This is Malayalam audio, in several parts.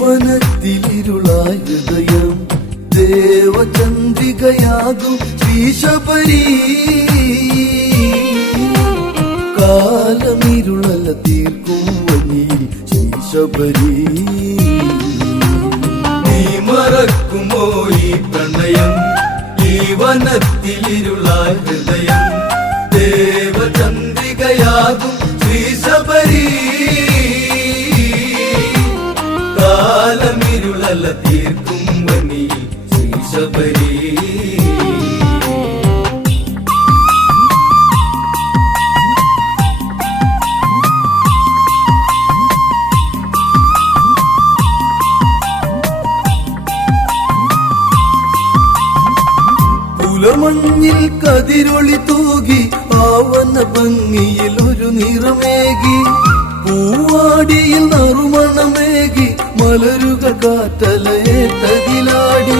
വനത്തിലിരുളായ ഹൃദയം ദേവചന്ദ്രികയാകും ശ്രീശബരി. കാലമിരുളല തീർക്കും വനിയിൽ ശ്രീശബരി. നീ മറക്കുമോ ഈ പ്രണയം, ഈ വനത്തിലിരുളായ ഹൃദയം ദേവചന്ദ്രികയാകും ശ്രീശബരി. കാലമിരുളല തീർക്കും വനിയിൽ ശ്രീശബരി. പുലമഞ്ഞിൽ കതിരൊളി തൂകി ആവന ഭംഗിയിൽ ഒരു നിറമേകി. പൂവാടിയിൽ നറുമണമേകി മലരുകൾ കാറ്റലയേറ്റതിലാടി.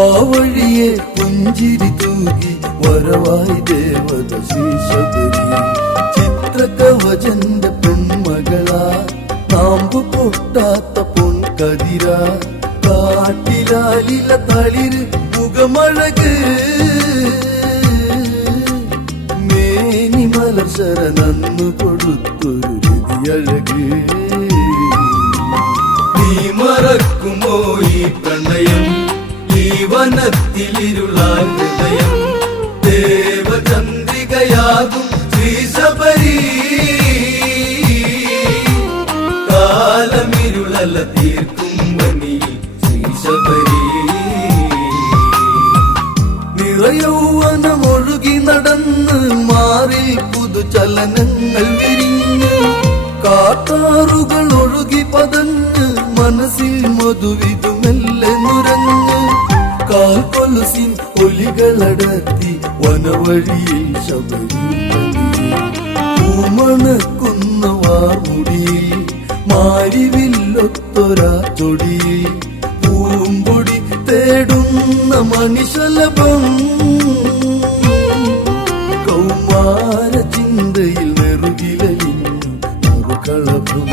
ആ വഴിയെ പുഞ്ചിരി തൂകി വരവായി ദേവത ശ്രീശബരി. ചിത്രകവചന്റെ പൊന്മകളാ നാമ്പു പൊട്ടാത്ത പൊൻകതിര. കാട്ടിലാലില തളിര് മുഖമഴക് മേനി മലർശരനന്നു കൊടുത്തൊരു രതിയഴക്. നീ മറക്കുമോ ഈ പ്രണയം, ഈ വനത്തിലിരുളായ ഹൃദയം ദേവചന്ദ്രികയാകും ശ്രീശബരി. കാലമിരുളല തീർക്കും വനിയിൽ ശ്രീശബരി. നിറയൗവനമൊഴുകി നടന്ന് മാറിൽ പുതുചലനങ്ങൾ വിരിഞ്ഞ്. കാട്ടാറുകൾ ഒഴുകി പതഞ്ഞ് മനസ്സിൽ മധുവിധുമെല്ലെ നുരഞ്ഞ്. കാൽക്കൊലുസിൻ ഒലികളടത്തി വനവഴിയിൽ ശബരി. പൂമണക്കുന്ന വാർമുടിയിൽ മാരിവില്ലൊത്തൊരാ തൊടിയിൽ. പൂമ്പൊടി തേടുന്ന മണിശലഭം കൗമാര ചിന്തയിൽ നെറുകിലലിഞ്ഞു മറുകളഭം.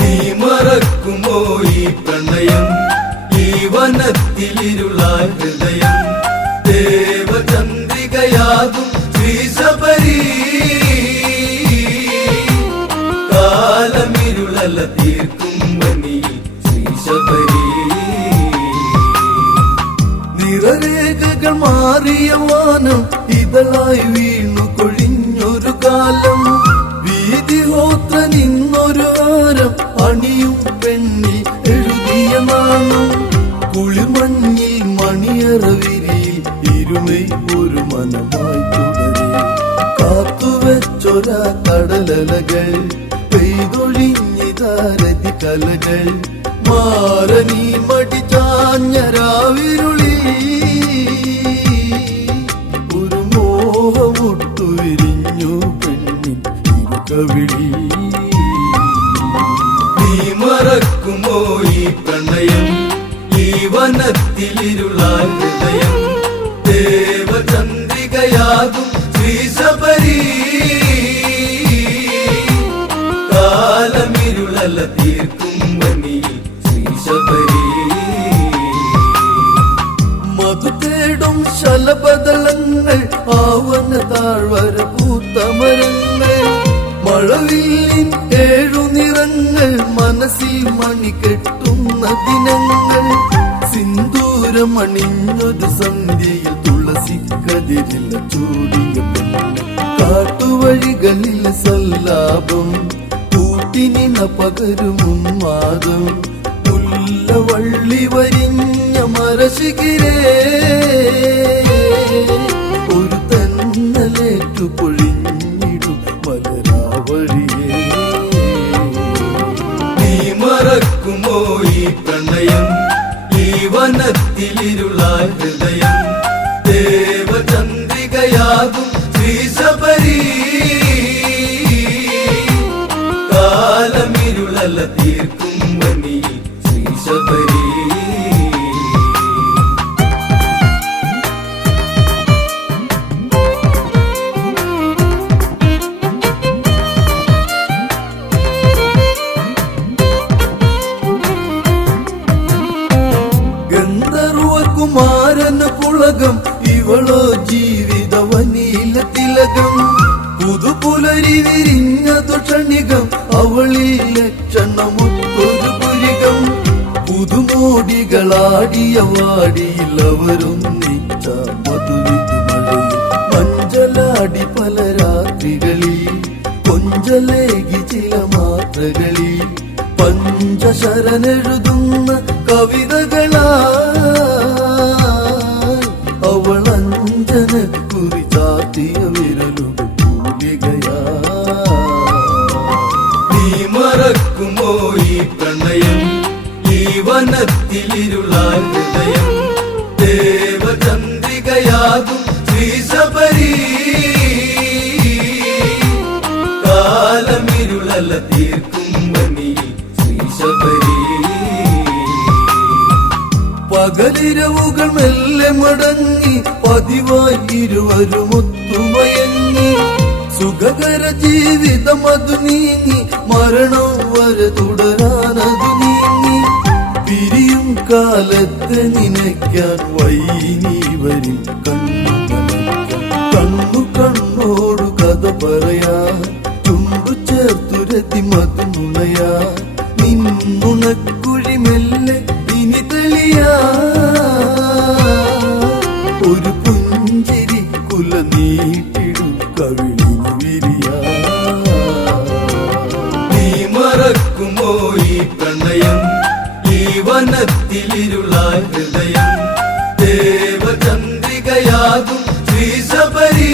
നീ മറക്കുമോ ഈ പ്രണയം, ഈ വനത്തിലിരുളായ ഹൃദയം ദേവചന്ദ്രികയാകും ശ്രീശബരി. കാലമിരുളല തീർക്കും വനിയിൽ ശ്രീശബരി. നിറരേഖകൾ മാറിയ വാനം ഇതളായി വീണു കൊഴിഞ്ഞൊരു കാലം. വീതിഹോത്ര നിന്നൊരു ആരം അണിയും പെണ്ണിൽ എഴുതിയ നാണം. കുളിമഞ്ഞിൽ മണിയറവിരിയിൽ ഇരുമൈ ഒരു മനമായി തുടരെ. കാത്തുവെച്ചൊരാ കടലലകൾ പെയ്തൊഴിഞ്ഞിതാരതി കലകൾ. മാറനീ മടിച്ചാഞ്ഞരാവിരുളി ഒരു മോഹമൊട്ടു വിരിഞ്ഞു പെണ്ണിൻ ഇരുകവിളി. നീ മറക്കുമോ ഈ പ്രണയം, ഈ വനത്തിലിരുളായ ഹൃദയം ദേവചന്ദ്രികയാകും ശ്രീശബരി. കാലമിരുളല തീർക്കും വനിയിൽ ശ്രീശബരി. മധു തേടും ശലഭദളങ്ങൾ ആവന താഴ്വര പൂത്തമരങ്ങൾ. മഴവില്ലിൻ ഏഴു നിറങ്ങൾ മനസ്സിൽ മണി കെട്ടുന്ന ദിനങ്ങൾ. സിന്ദൂരമണിഞ്ഞൊരു സന്ധ്യയിൽ തുളസി കതിരില ചൂടിയ പെണ്ണ്. കാട്ടുവഴികളിൽ സല്ലാപം കൂട്ടിനിണ പകരുമും മാതം. മുല്ലവള്ളി വരിഞ്ഞ മരശിഖിരേ ഒരു തന്നലേറ്റു പൊഴിഞ്ഞിടും മലരാവഴിയേ. നീ മറക്കുമോ ഈ പ്രണയം, ഈ വനത്തിലിരുളായ ഹൃദയം ദേവചന്ദ്രികയാകും ശ്രീശബരി. കാലമിരുളല തീർക്കും വനിയിൽ ശ്രീശബരി. മുഖമൂടികളാടിയ വാടിയിൽ അവരൊന്നിച്ച മധുവിധുമഴയിൽ മഞ്ചലാടി പല രാത്രികളിൽ കൊഞ്ചലേകി ചില മാത്രകളിൽ പഞ്ചശരനെഴുതുന്ന കവിതകളാ അവളഞ്ജന കുറിച്ചാത്തിയ വിരലുകൾ തൂലികയാ. നീ മറക്കുമോ ഈ പ്രണയം, ഈ വനത്തിലിരുളാൻ ഹൃദയം, ദേവചന്ദ്രികയാകും ശ്രീശബരി. കാലമിരുളല തീർക്കും വനി ശ്രീശബരി. പകലിരവുകൾ മെല്ലെ മടങ്ങി പതിവായി ഇരുവരും ഒത്തുമയങ്ങി സുഖകര ജീവിതം അതു നീങ്ങി മരണം വരെ തുടരാനതു നീങ്ങി. പിരിയും കാലത്തെ നിനയ്ക്കാൻ വൈനി വരും കണ്ണു കണ്ണോടു കഥ പറയാ ചുണ്ടു ചേർത്തുരത്തി മധുനുണയാ നിന്നുണക്കുഴി മെല്ലെ ഇനി തെളിയാ ഒരു പുഞ്ചിരി കുല നീട്ടിടു കവിളിന് വിരിയാ. നീ മറക്കുമോ ഈ പ്രണയം, ഈ വനത്തിലിരുളാൻ ഹൃദയം, ദേവചന്ദ്രികയാകും ശ്രീശബരി.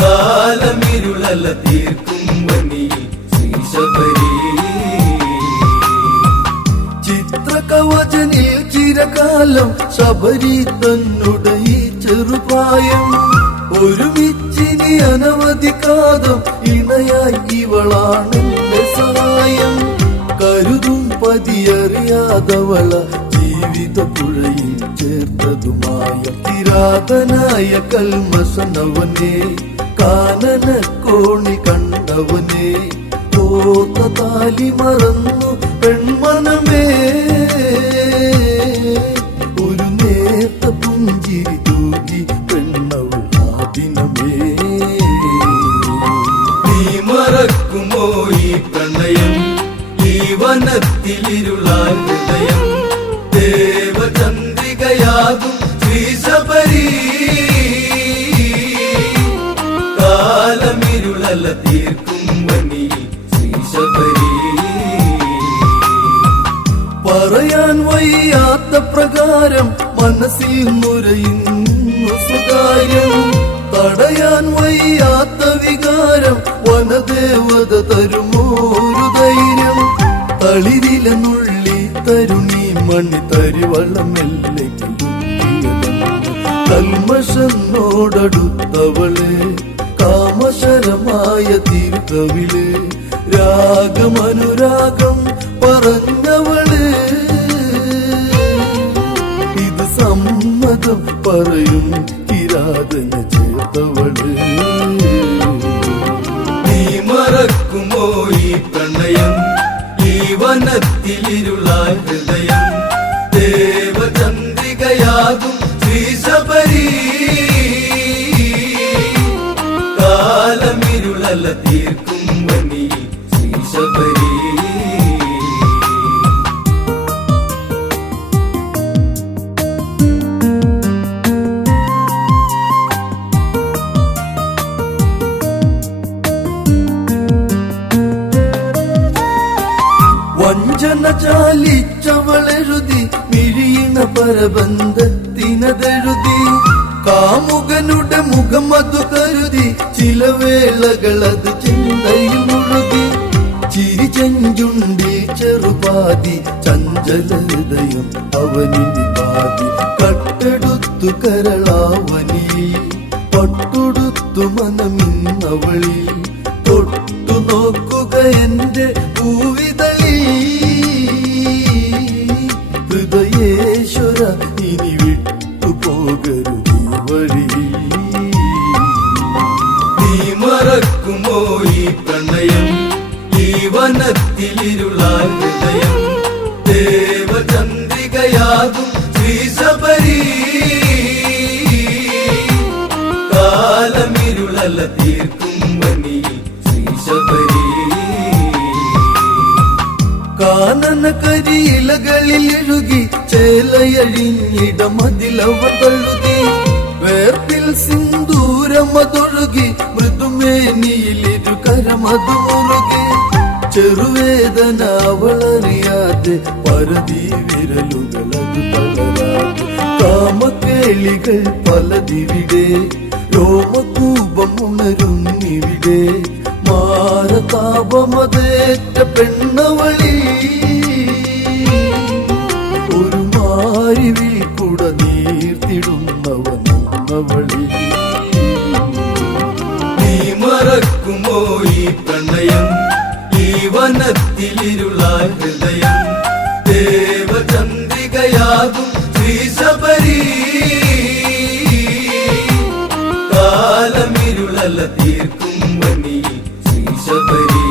കാലമിരുളല തീർക്കും വനി ശ്രീശബരി. ചിത്രകവചനിൽ ചിരകാലം ശബരി തന്നുടെ ഈ ചെറുപ്രായം ഒരുമിച്ചിനി അനവധി കാതം ഇണയായി ഇവളാണെന്റെ സഹായം. കരുതും പതിയറിയാതവള ജീവിത പുഴയിൽ ചേർത്തതുമായ കിരാതനായ കൽമസനവനെ കാനന കോണി കണ്ടവനെ തോത്ത താലി മറന്നു പെൺമനമേ ഒരു നേർത്ത പുഞ്ചിരി തൂകി പെണ്ണവൾ ആ ദിനമേ. നീ മറക്കുമോ ഈ പ്രണയം, ഈ വനത്തിലിരുളാൻ ഹൃദയം, ദേവചന്ദ്രികയാകും ശ്രീശബരി. കാലമിരുളല തീർക്കും വനി ശ്രീശബരി. പറയാൻ വയ്യാത്ത പ്രകാരം മനസ്സിൽ നുരയുന്നു സ്വകാര്യം തടയാൻ വയ്യാത്ത വികാരം വനദേവത തരുമോരു ധൈര്യം. തളിരില നുള്ളി തരുണി മണി തരിവളമെല്ലെ കൽമഷനോടടുത്തവള് കാമശരമായ തീർത്തവിള് രാഗമനുരാഗം പറഞ്ഞവള് ഇത് സമ്മതം പറയും കിരാതന ചേർത്തവള്. നീ മറക്കുമോ ഈ പ്രണയം, ഈ വനത്തിലിരുളാൻ ഹൃദയം, ദേവചന്ദ്രികയാകും ശ്രീശബരി. കാലമിരുളല തീർക്കും വനി ശ്രീശബരി. വഞ്ചന ചാലിച്ചവളെഴുതി മിഴിയണ പരബന്ധത്തിനതെഴുതി കാമുകനുടെ മുഖം അതു കരുതി ചില വേളകളത് ചിന്തയിൽ മുഴുകി. ചിരി ചെഞ്ചുണ്ടി ചെറുപാതി ചഞ്ചല ഹൃദയം അവനിനി പാതി കട്ടെടുത്തു കരളാവനി പട്ടുടുത്തു മനമിന്നവളി തൊട്ടു നോക്കുക എന്റെ പൂവിതളി. ഹൃദയേശ്വര ഇനി വിട്ടുപോകരുത് വഴി. നീ മറക്കുമോ ഈ പ്രണയം, ഈ വനത്തിലിരുളാൻ ഹൃദയം, ദേവചന്ദ്രികയാകും ശ്രീശബരി. കാലമിരുളല തീർക്കും വനി ശ്രീശബരി. കാനന കരിയിലകളിൽ എഴുകി ചേലയഴിഞ്ഞിടമതിലവർ തഴുകി വേർപ്പിൽ സിന്ദൂരമതൊഴുകി മൃദുമേനിയിലിരു കരമതു മുറുകി ചെറുവേദന അവളറിയാതെ പരതി വിരലുകളത് തളരാതെ കാമക്കേളികൾ പലതിവിടെ രോമകൂപം ഉണരുന്നിവിടെ മാരതാപമതേറ്റ പെണ്ണവളി ഒരു മാരിവിൽ കൂട നീർത്തിടുന്നവനവളി നീ മറക്കുമോ ഈ പ്രണയം ഈ വനത്തിലിരുളായ ഹൃദയം ദേവചന്ദ്രികയാകും ശ്രീശബരി കാലമിരുളല തീർക്കും വനി ശ്രീശബരി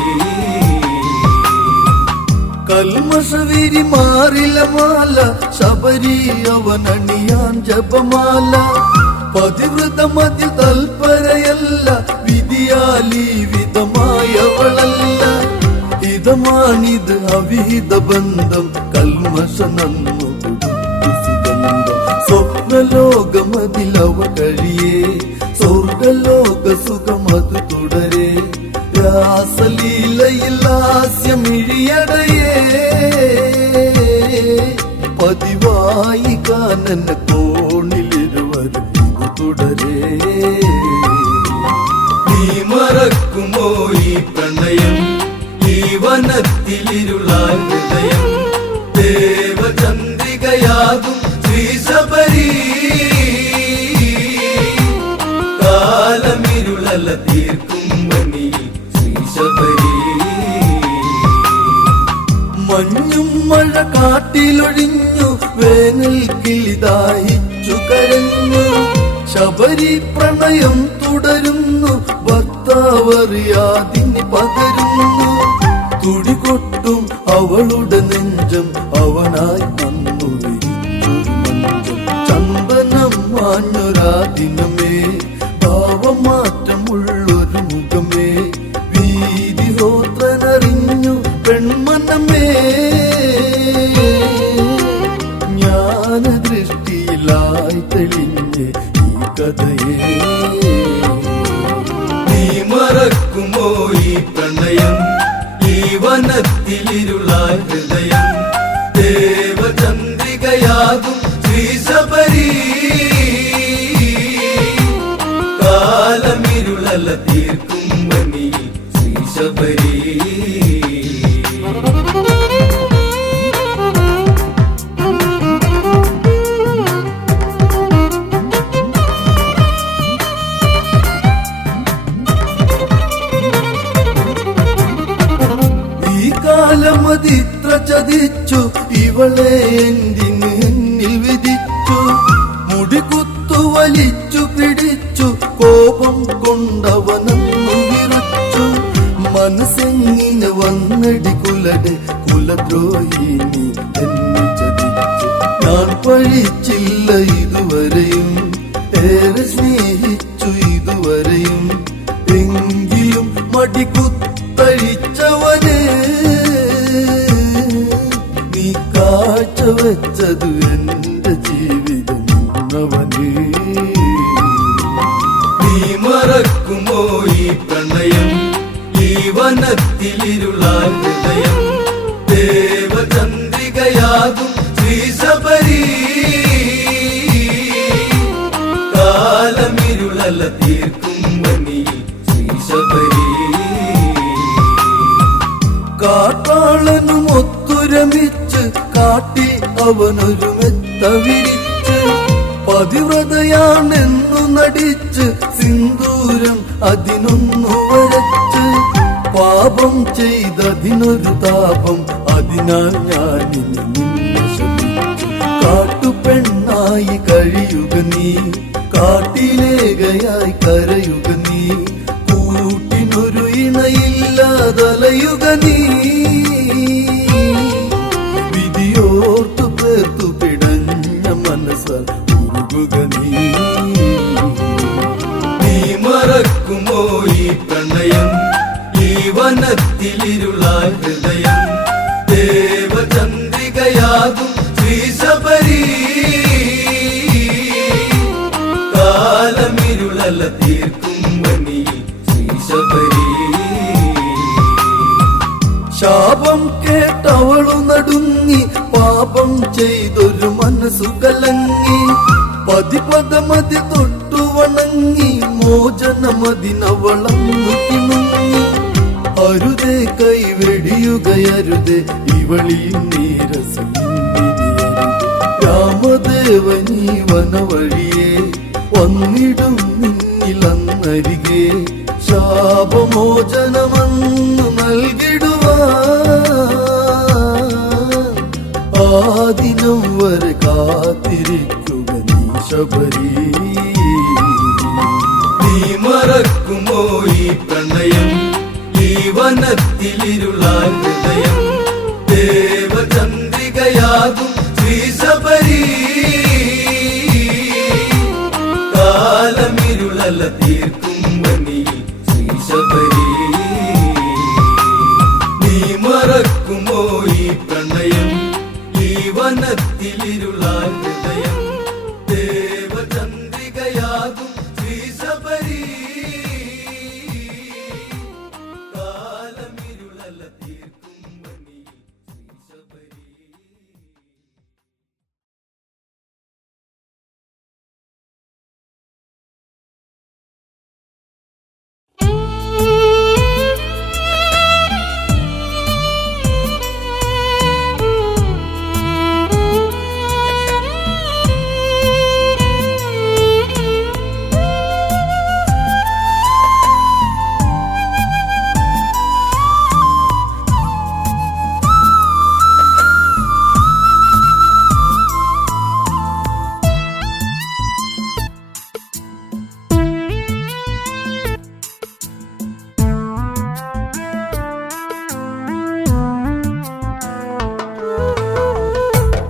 കൽമഷവിരി മാറില മാല ശബരി അവനണിയാൻ ജപമാല പതിവൃതമതിൽ തൽപരയല്ല വിധിയാലി വിധമായവളല്ല ഹിതമാണിത് അവിഹിത ബന്ധം കൽമഷ നന്നു സുഗന്ധം സ്വപ്നലോകമതിലവ കഴിയേ സ്വർഗലോക സുഖമത് തുടരേ രാസലീലയിൽ ഹാസ്യമിഴിയടയേ പതിവായി കാനന കോണിലിരുവരും ഇത് തുടരേ നീ മറക്കുമോ ഈ പ്രണയം ഈ വനത്തിലിരുളായ ഹൃദയം ദേവചന്ദ്രികയാകും ശ്രീശബരി കാലമിരുളല തീർക്കും വനി ശ്രീശബരി മഞ്ഞും മഴ കാട്ടിലൊഴിഞ്ഞു വേനൽ കിളിതായിച്ചു കരഞ്ഞു ശബരി പ്രണയം തുടരുന്നു ഭർത്താവറിയാതിന് പകരുന്നു തുടികൊട്ടും അവളുടെ നെഞ്ചം അവനായി വന്നു വിരിച്ചൊരു മഞ്ചം ചന്ദനം മാഞ്ഞൊരാ ദിനമേ ഭാവമാറ്റമുള്ളൊരു മുഖമേ വീതിഹോത്രനറിഞ്ഞു പെൺമനമേ ജ്ഞാനദൃഷ്ടിയിലായി തെളിഞ്ഞ് ഈ കഥയെ നീ മറക്കുമോ ഈ പ്രണയം ഈ വനത്തിലിരുളായ ഹൃദയം ദേവചന്ദ്രികയാകും ശ്രീശബരി കാലമിരുളല തീർക്കും വനി ശ്രീശബരി ഈ കാലമതിത്ര ചതിച്ചു ഇവളെ എന്തിന് എന്നിൽ വിധിച്ചു മുടികുത്തു വലിച്ചു പിടിച്ചു കോപം കൊണ്ടവനന്നു വിറച്ചു മനസ്സെങ്ങിനെ വന്നടി കുലടെ കുലദ്രോഹിനി എന്നെ ചതിച്ചു ഞാൻ പഴിച്ചില്ല ഇതുവരെയും ഏറെ സ്നേഹിച്ചു ഇതുവരെയും എങ്കിലും മടികുത്തഴിച്ചവനെ നീ കാഴ്ച വെച്ചതു എന്റെ ജീവിതം അവനെ നീ മറക്കുമോ ഈ പ്രണയം ഈ വനത്തിലിരുളായ ഹൃദയം ദേവചന്ദ്രികയാകും ശ്രീശബരി കാലമിരുളല തീർക്കും വനി ശ്രീശബരി കാട്ടാളനും ഒത്തുരമിച്ച് കാട്ടിൽ അവനൊരു മെത്ത വിരിച്ച് പതിവ്രതയാണെന്നു നടിച്ച് സിന്ദൂരം അതിനൊന്നു വരച്ച് പാപം ചെയ്തതിനൊരു താപം അതിനാൽ ഞാനിനി നിന്നെ ശപിച്ചു കാട്ടുപെണ്ണായി കഴിയുക നീ കാട്ടിലേകയായി കരയുക നീ കൂട്ടിനൊരു ഇണയില്ലാതലയുക നീ വിധിയോർത്തു പേർത്തു പിടഞ്ഞ മനസ്സാൽ ഉരുകുക നീ നീ മറക്കുമോ ഈ പ്രണയം ഈ വനത്തിലിരുളായ ഹൃദയം ദേവചന്ദ്രികയാകും ശാപം കേട്ടവളു നടുങ്ങി, പാപം ചെയ്തൊരു മനസ്സു കലങ്ങി, പതിപദമതി തൊട്ടു വണങ്ങി, മോചനമതിനവളന്നു കിണുങ്ങി. അരുതേ കൈവെടിയുകയരുതേ ഇവളീ നീരസമുണ്ടിനിയരുതേ. രാമദേവനീ വനവഴിയേ വന്നിടും നിന്നിലന്നരികെ, ശാപമോചനമന്നു നൽകിടുവാൻ ആദിനം വരെ കാത്തിരിക്കുക നീ ശബരി. നീ മറക്കുമോ ഈ പ്രണയം, ഈ വനത്തിലിരുളാൻ ഹൃദയം, ദേവചന്ദ്രികയാകും ശ്രീ ശബരി. കാലമിരുളല തീർക്കും വനിയിൽ ശ്രീ ശബരി. നീ മറക്കുമോ ഈ പ്രണയം, ഈ വനത്തിലിരുളാൻ ഹൃദയം, ദേവചന്ദ്രികയാകും ശ്രീ ശബരി. കാലമിരുളല തീർക്കും വനിയിൽ ശ്രീ ശബരി.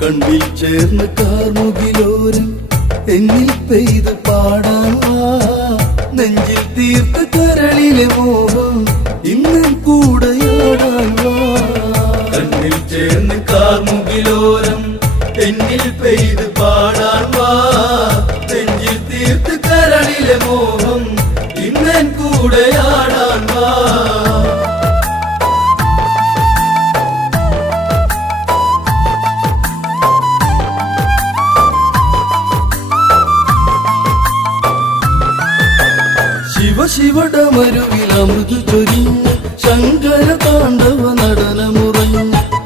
കണ്ണിൽ ചേർന്ന് കാർമുകിലോരം എന്നിൽ പെയ്ത് പാടാൻ വാ, നെഞ്ചിൽ തീർത്ത കരളിലെ മോഹം ഇന്നും കൂടെയാടാൻ വാ. കണ്ണിൽ ചേർന്ന് കാർമുകിലോരം എന്നിൽ പെയ്ത് പാടാൻ വാ, നെഞ്ചിൽ തീർത്ത് കരളിലെ മോഹം ഇന്നൻ കൂടെയാടാൻ വാ. ശിവശിവടമരുവിലമൃദു ചൊരിഞ്ഞ് ശങ്കര താണ്ഡവ നടനമുറഞ്ഞ്,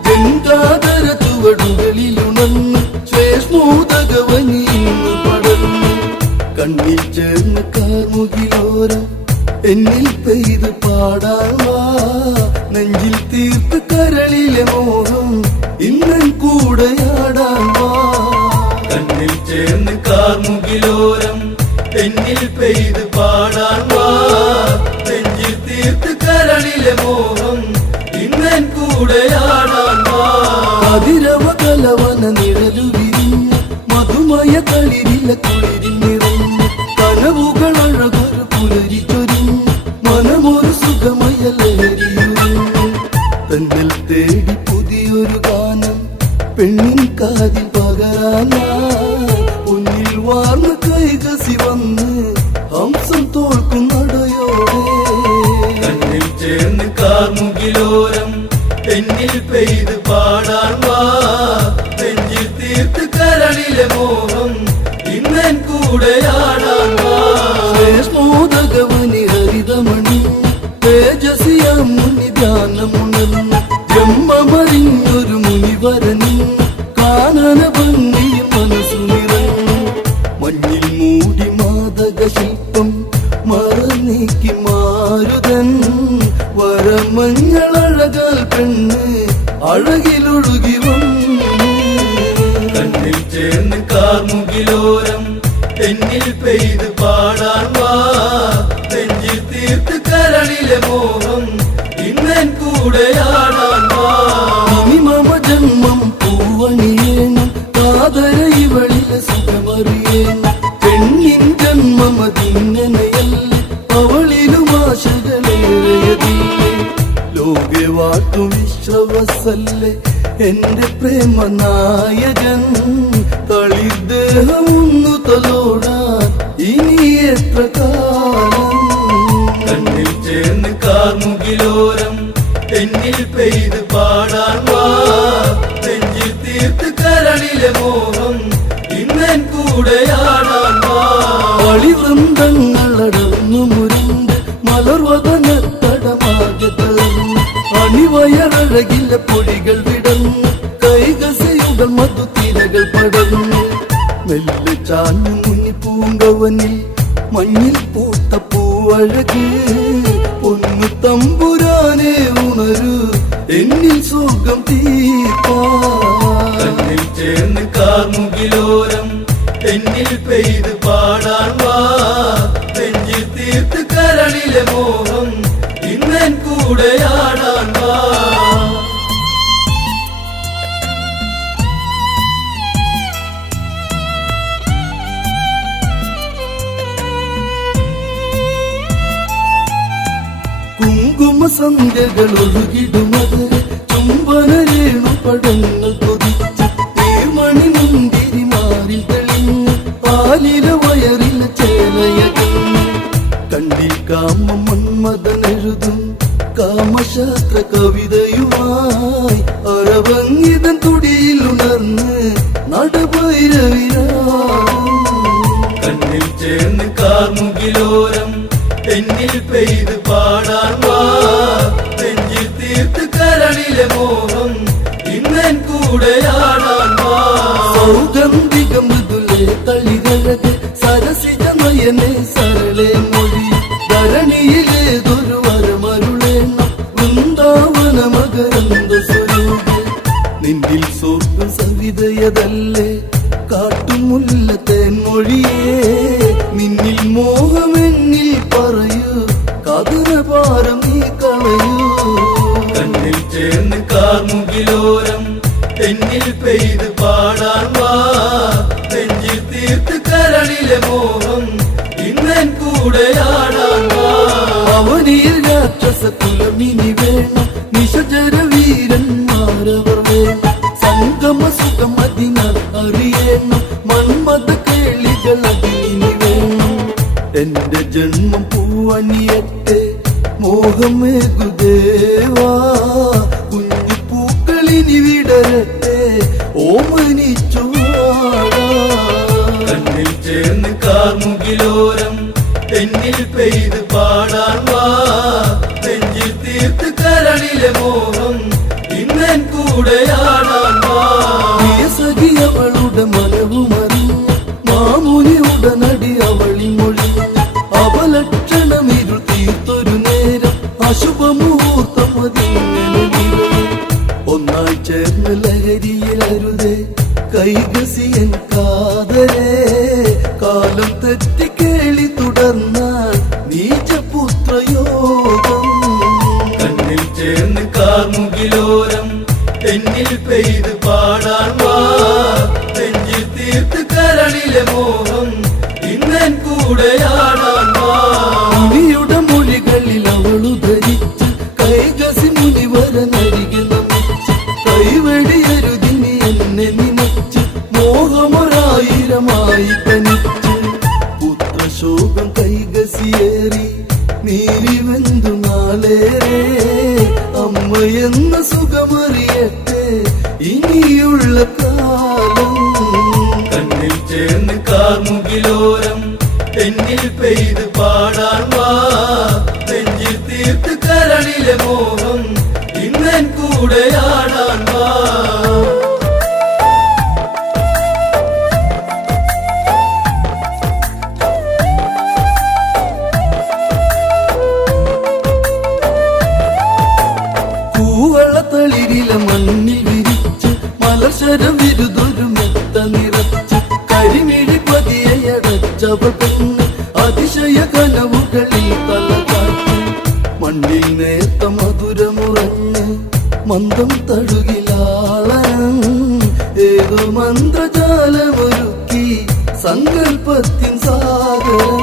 ഗംഗാധര ചുവടുകളിലുണർന്ന് ശ്വേഷ്മോദകവനിന്ന് പടർന്ന്. കണ്ണിൽ ചേർന്ന് കാർമുകിലോരം എന്നിൽ പെയ്ത് പാടാൻ വാ, നെഞ്ചിൽ തീർത്ത് കരളിലെ മോഹം ഇന്നൻ കൂടെയാടാൻ വാ. കണ്ണിൽ ചേർന്ന് കാർമുകിലോരം എന്നിൽ പെയ്ത് പാടാൻ വാ, നെഞ്ചിൽ തീർത്ത് കരളിലെ മോഹം ഇന്നൻ കൂടെയാടാൻ വാ. അതിരവ കലവന നിഴലു വിരിഞ്ഞ് മധുമയ കളിരില കുളിരിൽ നിറഞ്ഞ്, കനവുകൾ അഴകൊരു പുലരി ചൊരിഞ്ഞ്, മനമൊരു സുഖമയ ലഹരിയുരിഞ്ഞ്. തന്നിൽ തേടി പുതിയൊരു ഗാനം പെണ്ണിൻ കാതിൽ പകരാനായി, മുന്നിൽ വാർന്ന കൈകസി വന്ന് ഹംസം തോൽക്കും നടയോടെ. കണ്ണിൽ ചേർന്ന് കാർമുകിലോരം എന്നിൽ പെയ്ത് പാടാൻ വാ, നെഞ്ചിൽ തീർത്ത് കരളിലെ മോഹം ഇന്നൻ കൂടെയാടാൻ വാ. ശ്വേഷ്മോദകവനി ഹരിതമണി തേജസിയാം മുനി ധ്യാനമുണർന്ന്, ബ്രഹ്മമറിഞ്ഞൊരു മുനിവരനി കാനന ഭംഗിയും മനസ്സു നിറഞ്ഞു. മഞ്ഞിൽ മൂടി മാതക ശില്പം മറനീക്കി മാരുതൻ, വരമഞ്ഞളഴകാൽ പെണ്ണ് അഴകിലൊഴുകി വന്നു. കണ്ണിൽ ചേർന്ന് കാർമുകിലോരം എന്നിൽ പെയ്ത് പാടാൻ വാ, നെഞ്ചിൽ തീർത്ത് കരളിലെ മോഹം ഇന്നൻ കൂടെയാടാൻ വാ. ഇനി മമ ജന്മം പൂവണിയേണം, കാതര ഇവളിലെ സുഖമറിയേണം. പെണ്ണിൻ ജന്മമതിങ്ങനെയല്ല, അവളിലും ആശകളേറെയതില്ലേ. ലോകെ വാട്ടു വിശ്വവസല്ലേ എന്റെ പ്രേമ നായകൻ, തളിർദേഹമൊന്നു തലോടാൻ ഇനി എത്ര കാലം. കണ്ണിൽ ചേർന്ന് കാർമുകിലോരം എന്നിൽ പെയ്ത് പാടാൻ വാ നെഞ്ചിൽ തീർത്ത് കരളിലെ മോഹം ഇന്നൻ കൂടെയാടാൻ വാ കളിവൃന്ദങ്ങളടർന്നു മുരുണ്ട് മലർവദനത്തടമാകെ തളർന്നു അണിവയറഴകില്ല പൊടികൾ വിടർന്നു കൈകസയുകൾ മധുത്തിരകൾ പടർന്നു മെല്ലെ ചാഞ്ഞു മുന്നി പൂങ്കവനിൽ മഞ്ഞിൽ പൂത്ത പൂവഴക് പൊന്നു തമ്പുരാനെ ഉണരൂ എന്നിൽ സ്വർഗം കണ്ണിൽ ചേർന്ന് കാർമുകിലോരം എന്നിൽ പെയ്ത് പാടാൻ വാ നെഞ്ചിൽ തീർത്ത് കരളിലെ മോഹം ഇന്നൻ കൂടെയാടാൻ വാ കുങ്കുമ സന്ധ്യകൾ ഒഴുകിടുമത് ചുംബനരേണു പടങ്ങൾ കൊതിച്ച് തേമണി മുന്തിരി മാറിൽ തെളിഞ്ഞ് പാലില വയറില ചേലയകന്ന് കണ്ടിൽ കാമ മന്മഥനെഴുതും കാമശാസ്ത്ര കവിതയുമായി അരവങ്ങിതൻ തുടിയിൽ ഉണർന്ന് നടഭൈരവിരാം കണ്ണിൽ ചേർന്ന് കാർമുകിലോരം എന്നിൽ പെയ്ത് പാടാൻ വാ നെഞ്ചിൽ തീർത്ത് കരളിലെ മോഹം ഇന്നൻ കൂടെയാടാൻ വാ സൗഗന്ധിക മൃദുലേ തളികഴക് സരസിജ നയനെ സരളെ മൊഴി ധരണിയിലേതൊരു വരമരുളേണ വൃന്ദാവന മകരന്ദ സ്വരൂപ നിന്നിൽ സ്വർഗ സവിതയതല്ലേ കാട്ടുമുല്ല തേൻമൊഴിയേ നിന്നിൽ മോഹമെന്നിൽ പറയൂ കഥനഭാരം നീ കളയൂ കണ്ണിൽ ചേർന്ന് കാർമുകിലോരം എന്നിൽ പെയ്ത് പാടാൻ വാ നെഞ്ചിൽ തീർത്ത് കരളിലെ മോഹം ഇന്നൻ കൂടെയാടാൻ വാ അവനിൽ രാക്ഷസ കുലമിനി വേണം നിശചര വീരന്മാരവർ വേണം സംഗമ സുഖം അതിനാൽ അറിയണം മന്മത കേളികൾ അതിനി വേണം എന്റെ ജന്മം പൂവണിയട്ടെ മോഹമേകുദേവാ കുഞ്ഞു പൂക്കളിനി വിടരട്ടെ ഓമനിച്ചു കണ്ണിൽ ചേർന്ന് കാർമുകിലോരം എന്നിൽ പെയ്ത് പാടാൻ വാ നെഞ്ചിൽ തീർത്ത് കരളിലെ മോഹം ഇന്നൻ കൂടെയാടാൻ വാ സഖിയവളുടെ മനവുമറിഞ്ഞ് മാമുനി ഉടനടി അവളി മൊഴിഞ്ഞ് അവലക്ഷണമിരു തീർത്തൊരു നേരം അശുഭമുഹൂർത്തം അതിങ്ങനെ ഒന്നായി ചേർന്ന് ലഹരിയിലരുതേ കൈകസിയൻ കാതരേ കാലം തെറ്റി കേളി തുടർന്നാൽ നീചപുത്രയോഗം കണ്ണിൽ ചേർന്ന് കാർമുകിലോരം എന്നിൽ പെയ്ത് പാടാൻ വാ നെഞ്ചിൽ തീർത്ത് കരളിലെ മോഹം ഇന്നൻ കൂടെയാടാൻ വാ മുനിയുടെ മൊഴികളിൽ അവളു ധരിച്ച് കൈകസി മുനിവരനരികെ നമിച്ച് കൈവെടിയരുതിനി എന്നെ നിനച്ച് മോഹമൊരായിരമായി തനിച്ച് പുത്രശോകം കൈകസിയേറി നീരിവെന്തു നാളേറെ അമ്മയെന്ന സുഖമറിയട്ടെ ഇനിയുള്ള കാലം കണ്ണിൽ ചേർന്ന് കാർമുകിലോരം എന്നിൽ പെയ്ത് പാടാൻ വാ നെഞ്ചിൽ തീർത്ത് കരളിലെ മോഹം ഇന്നൻ കൂടെയാടാൻ വാ കൂവളത്തളിരില മണ്ണിൽ വിരിച്ച് മലശരം വിരുതൊരു മെത്ത നിറച്ച് കരിമിഴി പതിയടച്ചവൾ പെണ്ണ് അതിശയ കനവുകളിൽ തല കാട്ടി മണ്ണിൽ നേർത്ത മധുരമുറഞ്ഞ് മന്ദം തഴുകിലാളനം ഏതോ മന്ത്രജാലമൊരുക്കി സങ്കൽപ്പത്തിൻ സാഗരം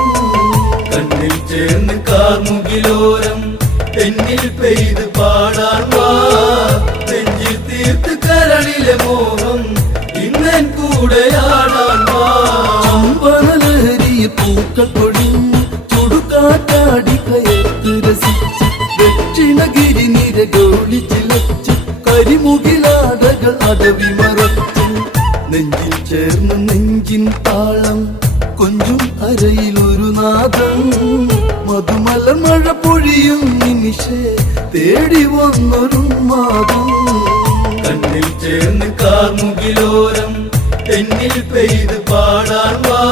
കണ്ണിൽ ചേർന്ന് കാർമുകിലോരം എന്നിൽ പെയ്ത് പാടാൻ വാ നെഞ്ചിൽ തീർത്ത് കരളിലെ മോഹം ഇന്നൻ കൂടെയാടാൻ വാ ചുംബനലഹരിയിൽ പൂക്കൾ പൊടിഞ്ഞ് ചുടുകാറ്റാടി കയത്ത് രസിച്ച് ദക്ഷിണഗിരി നിരകോട് മാമാകും. കണ്ണിൽ ചേർന്ന് കാർമുകിലോരം എന്നിൽ പെയ്ത് പാടാൻ വാ.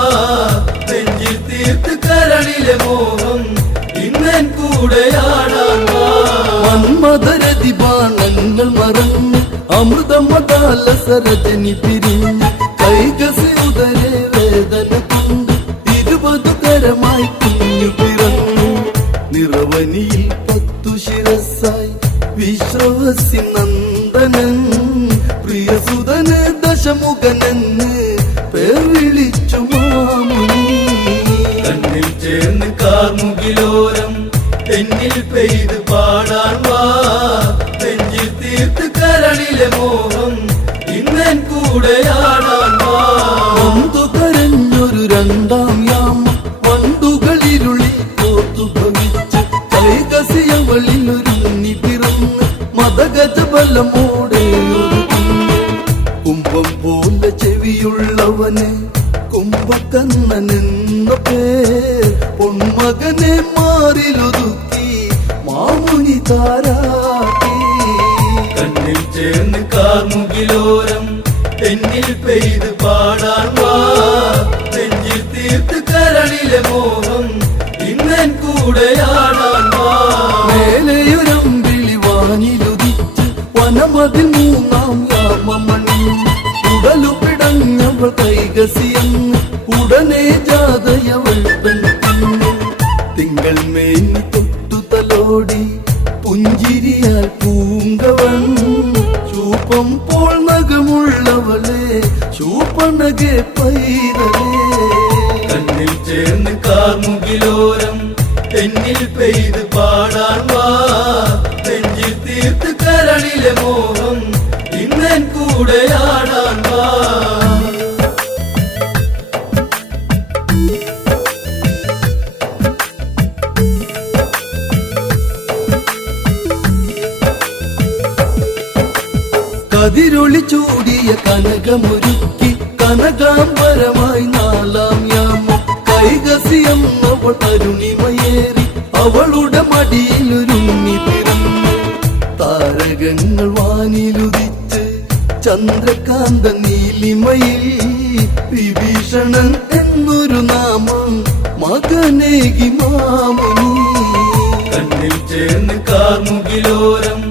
നെഞ്ചിൽ തീർത്ത് കരളിലെ മോഹം ഇന്നൻ കൂടെയാടാൻ വാ. മന്മഥരതി ബാണങ്ങൾ മറന്ന് അമൃതമതാലസരജനി പിരിഞ്ഞ് കൈകസി ഉദരെ വേദന കൊണ്ട് 20 കരമായി കുഞ്ഞു പിറന്നു. നിറവനിയിൽ 10 ശിരസായി വിശ്രവസി നന്ദനൻ പ്രിയസുതന് ദശമുഖനെന്ന് പേർ വിളിച്ചു മാമുനി. കണ്ണിൽ ചേർന്ന് കാർമുകിലോരം എന്നിൽ പെയ്ത് പാടാൻ വാ. നെഞ്ചിൽ തീർത്ത് കരളിലെ മോഹം ഇന്നൻ കൂടെയാടാൻ വാ. ഒന്നു കരഞ്ഞൊരു രണ്ടാം യാമം വണ്ടുകളിരുളി കോത്തുഭവിച്ച് കൈകസിയവളിലൊരുങ്ങി പിറന്ന് മതഗജബലമോടെ ഒരു കുഞ്ഞ്. കുംഭം പോലെ ചെവിയുള്ളവനെ കുംഭകർണനെന്ന പേർ പൊന്മകനെ മാറിലൊതുക്കി മാമുനി താരാട്ടി. കണ്ണിൽ ചേർന്ന് കാർമുകിലോരം എന്നിൽ പെയ്ത് പാടാൻ വാ. നെഞ്ചിൽ തീർത്ത് കരളിലെ മോഹം ഇന്നൻ കൂടെയാടാൻ വാ. മേലെയൊരമ്പിളി വാനിലുദിച്ച് വനമതിൽ 3-ാം യാമമണി ഉടലു പിടഞ്ഞവൾ കൈകസിയെന്ന് ഉടനെ ജാതയവൾ പെൺകുഞ്ഞ്. തിങ്കൾ മേനി തൊട്ടു തലോടി പുഞ്ചിരിയാൽ പൂങ്കവൻ ചൂപ്പം പോൾ നഖമുള്ളവളെ ചൂപ്പണകെ പൈതലേ. കണ്ണിൽ ചേർന്ന് കാർമുകിലോരം എന്നിൽ പെയ്ത് പാടാൻ വാ. നെഞ്ചിൽ തീർത്ത് കരളിലെ മോഹം ഇന്നൻ കൂടെയാടാൻ വാ. കതിരൊളി ചൂടിയ കനകമൊരുക്കി കനകാംബരമായി 4-ാം യാമം കൈകസിയെന്നവൾ അരുണിമയേറി അവളുടെ മടിയിലൊരുങ്ങി പിറന്നു. താരകങ്ങൾ വാനിലുദിച്ച് ചന്ദ്രകാന്ത നീലിമയിൽ വിഭീഷണൻ എന്നൊരു നാമം മകനേകി മാമുനി. കണ്ണിൽ ചേർന്ന് കാർമുകിലോരം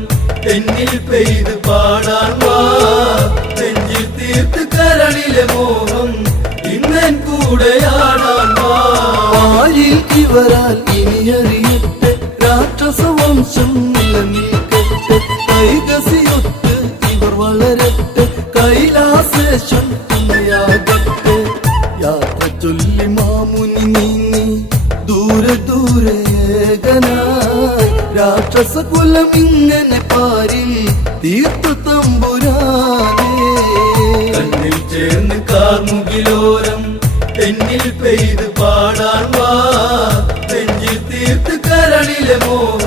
എന്നിൽ പെയ്ത് പാടാൻ വാ. നെഞ്ചിൽ തീർത്ത് കരളിലെ മോഹം ഇന്നൻ കൂടെയാടാൻ വാ. ആരിൽ ഇവരാൽ ഇനിയറിയട്ടെ രാക്ഷസവംശം നിലനിൽക്കട്ടെ. കൈകസിയൊത്ത് ഇവർ വളരട്ടെ കൈലാസേശ്വൻ തുണയാകട്ടെ. യാത്ര ചൊല്ലി മാമുനി നീങ്ങി ദൂരെ ദൂരെ ഏകനായി രാക്ഷസകുലം ഇങ്ങനെ പാരിൽ തീർത്തു തമ്പുരാനേ. കണ്ണിൽ ചേർന്ന് കാർമുകിലോരം എന്നിൽ പെയ്ത് പാടാൻ വാ. നെഞ്ചിൽ തീർത്ത് കരളിലെ മോഹം